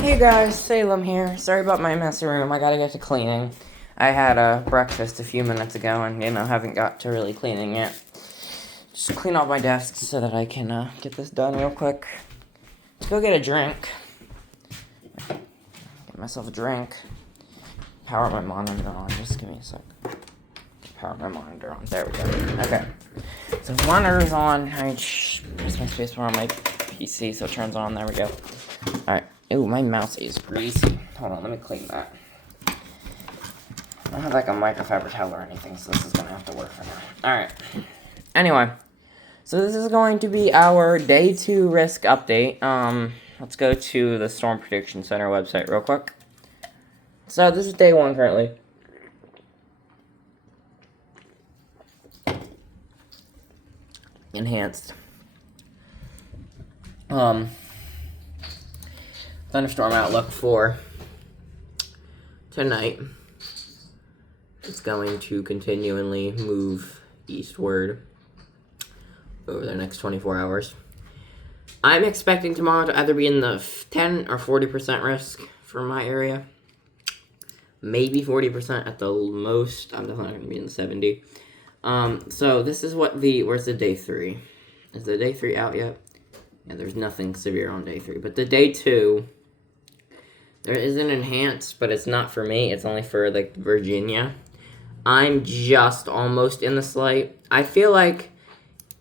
Hey guys, Salem here. Sorry about my messy room. I gotta get to cleaning. I had a breakfast a few minutes ago and, haven't got to really cleaning yet. Just clean off my desk so that I can get this done real quick. Let's go get a drink. Get myself a drink. Power my monitor on. Just give me a sec. Power my monitor on. There we go. Okay. So the monitor's on. I press my spacebar on my PC so it turns on. There we go. Alright. Ooh, my mouse is greasy. Hold on, let me clean that. I don't have like a microfiber towel or anything, so this is gonna have to work for now. Alright. Anyway. So this is going to be our day 2 risk update. Let's go to the Storm Prediction Center website real quick. So this is day 1 currently. Enhanced. Thunderstorm outlook for tonight. It's going to continually move eastward over the next 24 hours. I'm expecting tomorrow to either be in the 10 or 40% risk for my area. Maybe 40% at the most. I'm definitely not going to be in the 70. So this is what where's the day 3? Is the day 3 out yet? Yeah, there's nothing severe on day 3. But the day 2, there is an enhanced, but it's not for me. It's only for, like, Virginia. I'm just almost in the slight. I feel like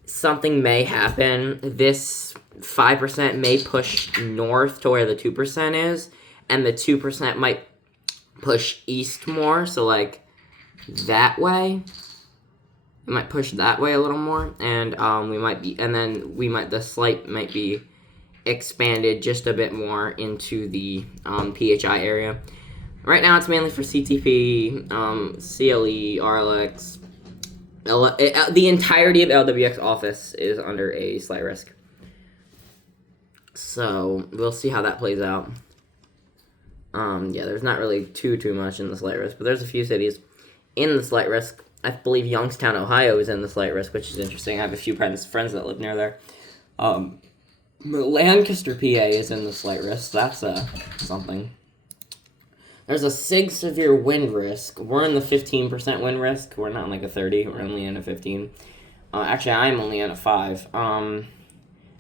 something may happen. This 5% may push north to where the 2% is, and the 2% might push east more, so, like, that way. It might push that way a little more, and the slight might be expanded just a bit more into the PHI area. Right now, it's mainly for CTP, CLE, RLX. The entirety of LWX office is under a slight risk. So, we'll see how that plays out. Yeah, there's not really too much in the slight risk, but there's a few cities in the slight risk. I believe Youngstown, Ohio is in the slight risk, which is interesting. I have a few friends that live near there. Lancaster, PA is in the slight risk. That's something. There's a SIG severe wind risk. We're in the 15% wind risk. We're not in like a 30. We're only in a 15. Actually, I'm only in a 5. And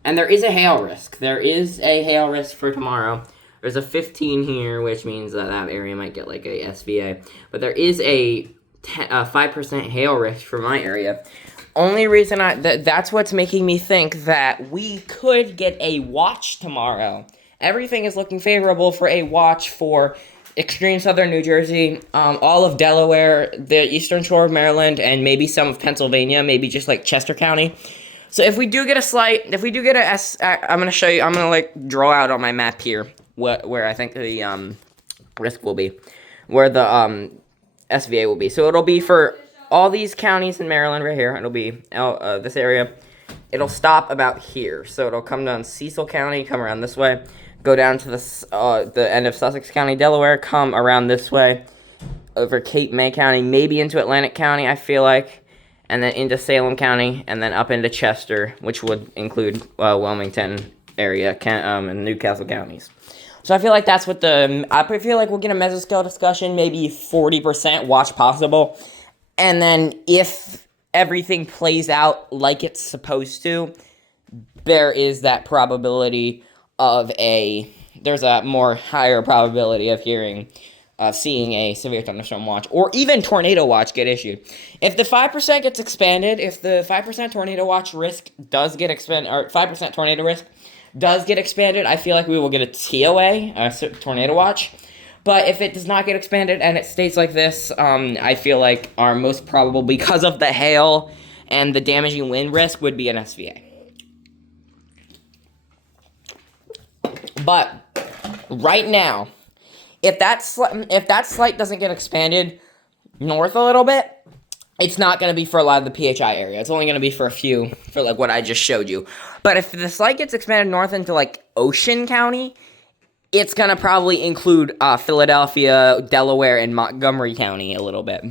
there is a hail risk. There is a hail risk for tomorrow. There's a 15 here, which means that area might get like a SVA. But there is a 5% hail risk for my area. Only reason that's what's making me think that we could get a watch tomorrow. Everything is looking favorable for a watch for extreme southern New Jersey, all of Delaware, the eastern shore of Maryland, and maybe some of Pennsylvania, maybe just like Chester County. So if we do get I'm going to show you, I'm going to like draw out on my map here where I think the risk will be, where the SVA will be. So it'll be for all these counties in Maryland right here. It'll be this area. It'll stop about here. So it'll come down Cecil County, come around this way, go down to the end of Sussex County, Delaware, come around this way, over Cape May County, maybe into Atlantic County, I feel like, and then into Salem County, and then up into Chester, which would include Wilmington area, and Newcastle counties. So I feel like that's what I feel like we'll get a mesoscale discussion, maybe 40% watch possible. And then if everything plays out like it's supposed to, there is that probability there's a more higher probability of seeing a severe thunderstorm watch or even tornado watch get issued. If the 5% gets expanded, if the 5% tornado watch risk does get expanded, or 5% tornado risk does get expanded, I feel like we will get a TOA, a tornado watch. But if it does not get expanded and it stays like this, I feel like our most probable, because of the hail and the damaging wind risk, would be an SVA. But right now, if that slight doesn't get expanded north a little bit, it's not going to be for a lot of the PHI area. It's only going to be for a few, for like what I just showed you. But if the slight gets expanded north into like Ocean County, it's going to probably include Philadelphia, Delaware, and Montgomery County a little bit.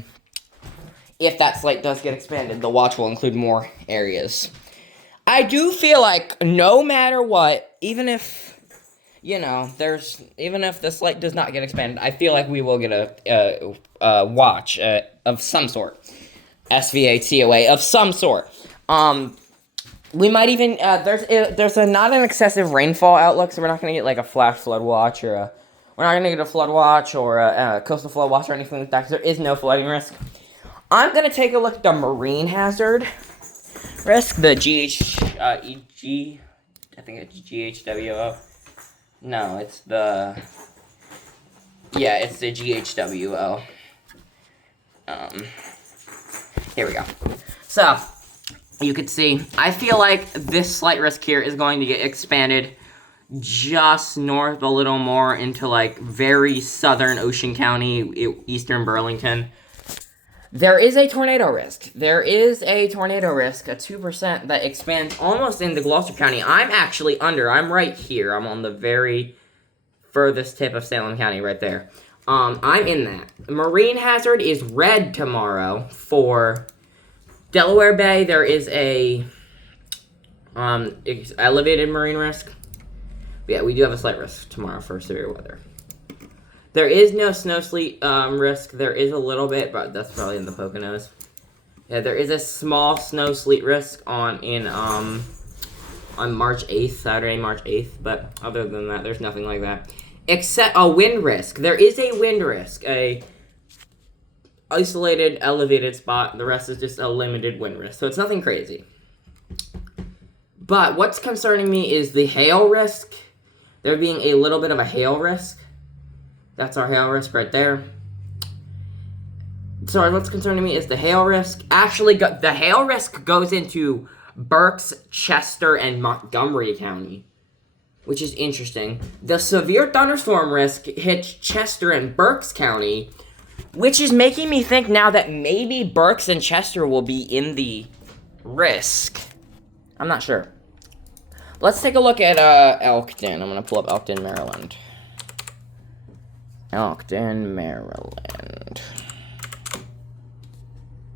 If that slight does get expanded, the watch will include more areas. I do feel like no matter what, even if you know, there's even if the slate does not get expanded, I feel like we will get a watch of some sort, SVATOA of some sort. We might even there's a not an excessive rainfall outlook, so we're not gonna get like a flash flood watch or we're not gonna get a flood watch or a coastal flood watch or anything like that. 'Cause there is no flooding risk. I'm gonna take a look at the marine hazard risk, the GHEG. I think it's GHWO. No, it's the GHWO. Here we go. So you could see, I feel like this slight risk here is going to get expanded just north a little more into like very southern Ocean County, eastern Burlington. There is a tornado risk. There is a tornado risk, a 2% that expands almost into Gloucester County. I'm actually under. I'm right here. I'm on the very furthest tip of Salem County right there. I'm in that. Marine hazard is red tomorrow for Delaware Bay. There is a elevated marine risk. But yeah, we do have a slight risk tomorrow for severe weather. There is no snow sleet risk. There is a little bit, but that's probably in the Poconos. Yeah, there is a small snow sleet risk on March 8th, Saturday, March 8th. But other than that, there's nothing like that. Except a wind risk. There is a wind risk, a isolated, elevated spot. The rest is just a limited wind risk. So it's nothing crazy. But what's concerning me is the hail risk. There being a little bit of a hail risk. That's our hail risk right there. Sorry, what's concerning me is the hail risk. Actually, the hail risk goes into Berks, Chester, and Montgomery County, which is interesting. The severe thunderstorm risk hits Chester and Berks County, which is making me think now that maybe Berks and Chester will be in the risk. I'm not sure. Let's take a look at Elkton. I'm going to pull up Elkton, Maryland. Elkton, Maryland.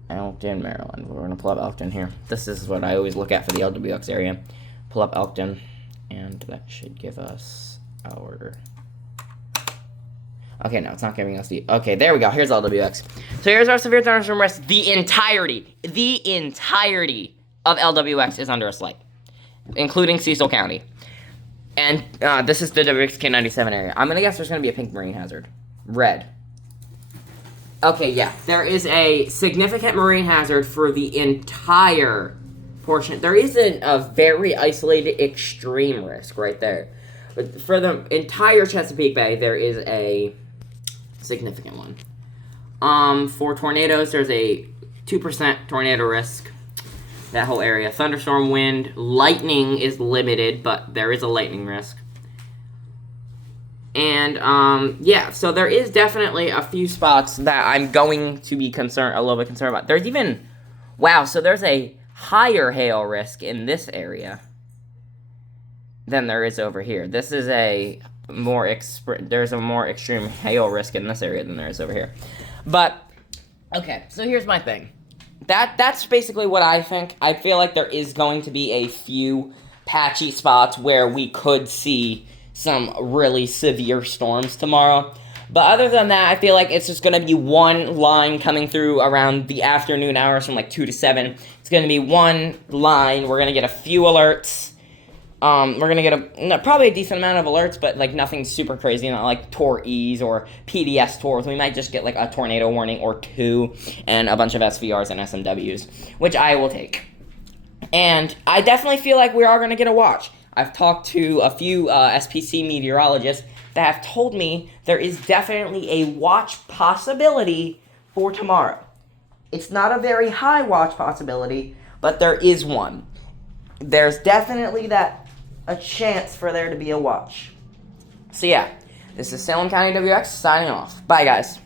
Elkton, Maryland. We're going to pull up Elkton here. This is what I always look at for the LWX area. Pull up Elkton, and that should give us our... Okay, no, it's not giving us the... Okay, there we go. Here's LWX. So here's our severe thunderstorm risk. The entirety of LWX is under a slight, including Cecil County. And this is the WXK97 area. I'm going to guess there's going to be a pink marine hazard. Red. Okay, yeah. There is a significant marine hazard for the entire portion. There is a very isolated extreme risk right there. But for the entire Chesapeake Bay, there is a significant one. For tornadoes, there's a 2% tornado risk. That whole area. Thunderstorm wind. Lightning is limited, but there is a lightning risk. And, yeah, so there is definitely a few spots that I'm going to be a little bit concerned about. There's even, wow, so there's a higher hail risk in this area than there is over here. This is there's a more extreme hail risk in this area than there is over here. But, okay, so here's my thing. That's basically what I think. I feel like there is going to be a few patchy spots where we could see some really severe storms tomorrow. But other than that, I feel like it's just going to be one line coming through around the afternoon hours from like 2 to 7. It's going to be one line. We're going to get a few alerts. We're going to get probably a decent amount of alerts, but like nothing super crazy, not like TOR-E's or PDS TORs. We might just get like a tornado warning or two and a bunch of SVRs and SMWs, which I will take. And I definitely feel like we are going to get a watch. I've talked to a few SPC meteorologists that have told me there is definitely a watch possibility for tomorrow. It's not a very high watch possibility, but there is one. There's definitely a chance for there to be a watch. So yeah, this is Salem County WX signing off. Bye, guys.